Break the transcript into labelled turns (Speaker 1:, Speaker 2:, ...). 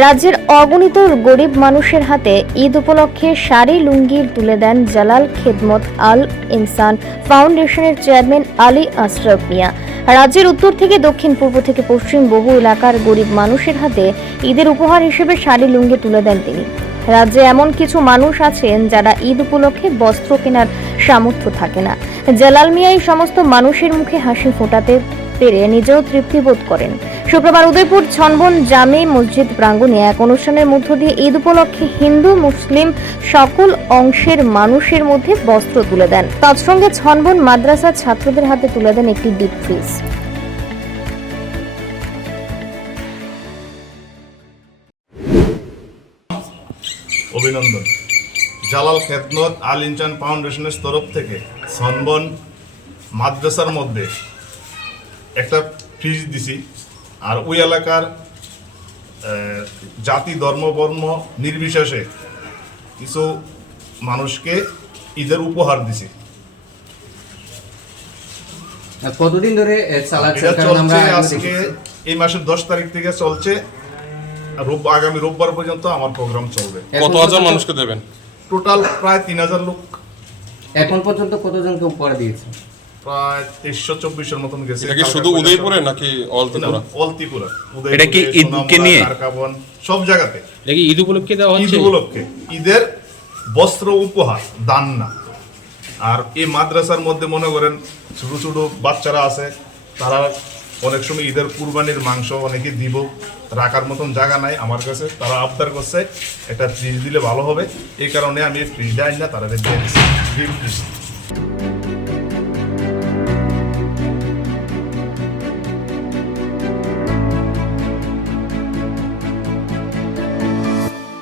Speaker 1: রাজ্যের অগণিত গরিব মানুষের হাতে ঈদ উপলক্ষে শাড়ি লুঙ্গির তুলে দেন জালাল খেদমত আল ইনসান ফাউন্ডেশনের চেয়ারম্যান আলী আশরাফ মিয়া। রাজ্যের উত্তর থেকে দক্ষিণ পূর্ব থেকে পশ্চিম বহু এলাকার গরিব মানুষের হাতে ঈদের উপহার হিসেবে শাড়ি লুঙ্গি তুলে দেন তিনি। রাজ্যে এমন কিছু মানুষ আছেন যারা ঈদ উপলক্ষে বস্ত্র কেনার সামর্থ্য থাকে না। জালাল মিয়া এই সমস্ত মানুষের মুখে হাসি ফোটাতে পেরে নিজেও তৃপ্তি বোধ করেন। শুক্রবার উদয়পুর ছনবন জামে মসজিদ প্রাঙ্গণে এক অনুষ্ঠানের মধ্য দিয়ে ঈদ উপলক্ষে হিন্দু, মুসলিম সকল অংশের মানুষের মধ্যে বস্ত্র তুলে দেন। তৎসঙ্গে ছনবন মাদ্রাসার ছাত্রদের হাতে তুলে দেন একটি ডিপ ফ্রিজ
Speaker 2: অভিনন্দন। জালাল খেদমত আল ইনচান ফাউন্ডেশনের তরফ থেকে সনবন মাদ্রাসার মধ্যে একটা ফ্রিজ দিছি। আর ওই এলাকার জাতি ধর্ম বর্ম নির্বিশেষে কিছু মানুষকে ঈদের উপহার দিছি।
Speaker 3: কতদিন ধরে
Speaker 2: চলছে আজকে এই মাসের দশ তারিখ থেকে চলছে। আগামী রোববার পর্যন্ত আমার প্রোগ্রাম চলবে।
Speaker 4: কত হাজার মানুষকে দেবেন?
Speaker 2: টোটাল প্রায় তিন হাজার লোক।
Speaker 3: এখন পর্যন্ত কতজনকে উপহার দিয়েছে?
Speaker 2: প্রায় তেইশশো চব্বিশের মতন গেছে।
Speaker 4: এটা কি শুধু উদয়পুরে নাকি অল ত্রিপুরা
Speaker 2: অলতিপুরা
Speaker 5: এটা কি ঈদকে নিয়ে?
Speaker 2: কারকাবন সব জায়গাতে।
Speaker 5: এটা কি ঈদ উপলক্ষে দেওয়া
Speaker 2: ঈদ উপলক্ষে। ঈদের বস্ত্র উপহার দান না আর এই মাদ্রাসার মধ্যে মনে করেন ছোট ছোট বাচ্চারা আছে তারা অনেক সময় ঈদের কুরবানির মাংস অনেকে দিব রাখার মতন জায়গা নাই আমার কাছে তারা আবদার করছে এটা ফ্রিজ দিলে ভালো হবে। এই কারণে আমি ফ্রিজটা আনি না তারা দিয়ে ফ্রিজ।